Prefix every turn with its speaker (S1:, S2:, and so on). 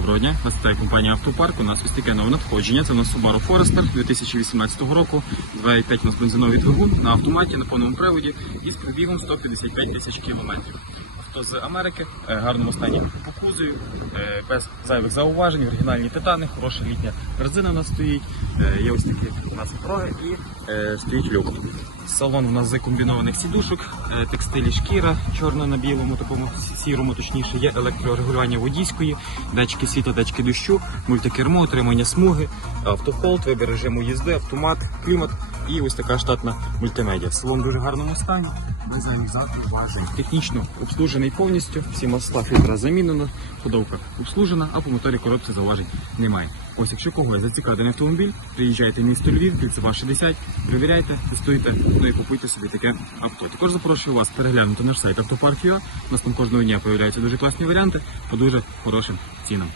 S1: доброго дня. Вас вітає компанія Автопарк. У нас ось таке нове надходження. Це у нас Subaru Forester 2018 року. 2,5 у нас бензиновий двигун на автоматі на повному приводі із пробігом 155 тисяч кілометрів. Авто з Америки, е, гарному стані по кузові, е, без зайвих зауважень, оригінальні титани, хороша літня резина у нас стоїть. е, Є ось такі у нас пороги і стоїть люк. Салон у нас з комбінованих сідушок, е, текстилі шкіра, чорно на білому, такому сірому, точніше, є електрорегулювання водійської, датчики світла, датчики дощу, мультикермо, отримання смуги, автохолд, вибір режиму їзди, автомат, клімат і ось така штатна мультимедіа. Салон в дуже гарному стані, без зайвих. Технічно обслужений повністю, всі масла фільтра замінено, ходовка обслужена, а по моторі коробці зауважень немає. Ось якщо когось зацікавлений автомобіль, приїжджайте в місто Львів, кільцева 60, перевіряйте, тестуйте, ну і купуйте собі таке авто. Також запрошую вас переглянути наш сайт автопарк.ua. У нас там кожного дня появляються дуже класні варіанти по дуже хорошим цінам.